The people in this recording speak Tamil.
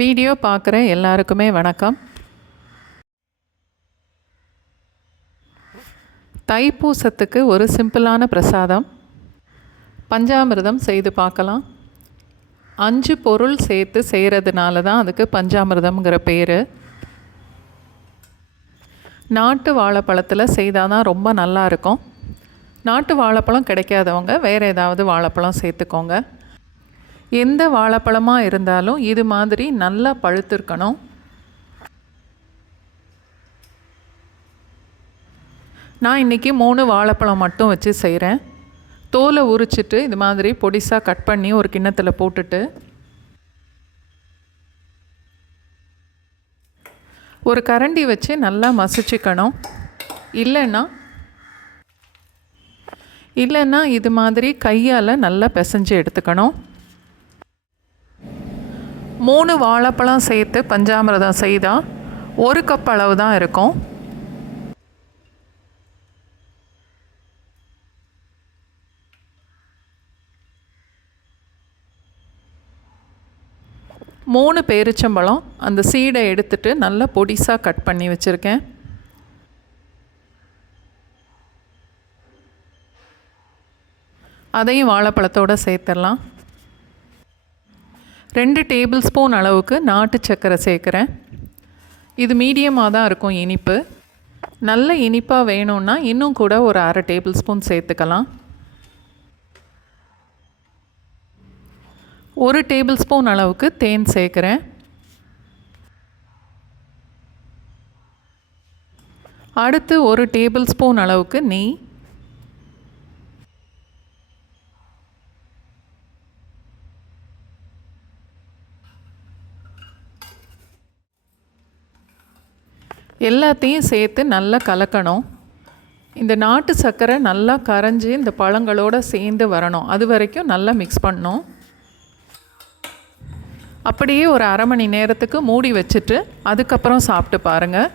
வீடியோ பார்க்குற எல்லாருக்குமே வணக்கம். தைப்பூசத்துக்கு ஒரு சிம்பிளான பிரசாதம். பஞ்சாமிர்தம் செய்து பார்க்கலாம். அஞ்சு பொருள் சேர்த்து செய்கிறதுனால தான் அதுக்கு பஞ்சாமிர்தம்ங்கிற பேர். நாட்டு வாழைப்பழத்தில் செய்தால் தான் ரொம்ப நல்லா இருக்கும். நாட்டு வாழைப்பழம் கிடைக்காதவங்க வேறு ஏதாவது வாழைப்பழம் சேர்த்துக்கோங்க. எந்த வாழைப்பழமாக இருந்தாலும் இது மாதிரி நல்லா பழுத்திருக்கணும். நான் இன்றைக்கி மூணு வாழைப்பழம் மட்டும் வச்சு செய்கிறேன் தோலை உரிச்சிட்டு இது மாதிரி பொடிசாக கட் பண்ணி ஒரு கிண்ணத்தில் போட்டுட்டு ஒரு கரண்டி வச்சு நல்லா மசிச்சுக்கணும். இல்லைன்னா இல்லைன்னா இது மாதிரி கையால் நல்லா பிசைஞ்சு எடுத்துக்கணும். மூணு வாழைப்பழம் சேர்த்து பஞ்சாமிரதம் செய்தால் ஒரு கப் அளவு தான் இருக்கும். மூணு பேரிச்சம்பழம் அந்த சீடை எடுத்துட்டு நல்லா பொடிசாக கட் பண்ணி வச்சுருக்கேன். அதையும் வாழைப்பழத்தோடு சேர்த்துடலாம். ரெண்டு டேபிள் ஸ்பூன் அளவுக்கு நாட்டு சர்க்கரை சேர்க்குறேன். இது மீடியமாக தான் இருக்கும் இனிப்பு. நல்ல இனிப்பாக வேணும்னா இன்னும் கூட ஒரு அரை டேபிள் ஸ்பூன் சேர்த்துக்கலாம். ஒரு டேபிள் ஸ்பூன் அளவுக்கு தேன் சேர்க்குறேன். அடுத்து ஒரு டேபிள் ஸ்பூன் அளவுக்கு நெய். எல்லாத்தையும் சேர்த்து நல்லா கலக்கணும். இந்த நாட்டு சர்க்கரை நல்லா கரைஞ்சி இந்த பழங்களோடு சேர்ந்து வரணும். அது வரைக்கும் நல்லா மிக்ஸ் பண்ணணும். அப்படியே ஒரு அரை மணி நேரத்துக்கு மூடி வச்சுட்டு அதுக்கப்புறம் சாப்பிட்டு பாருங்கள்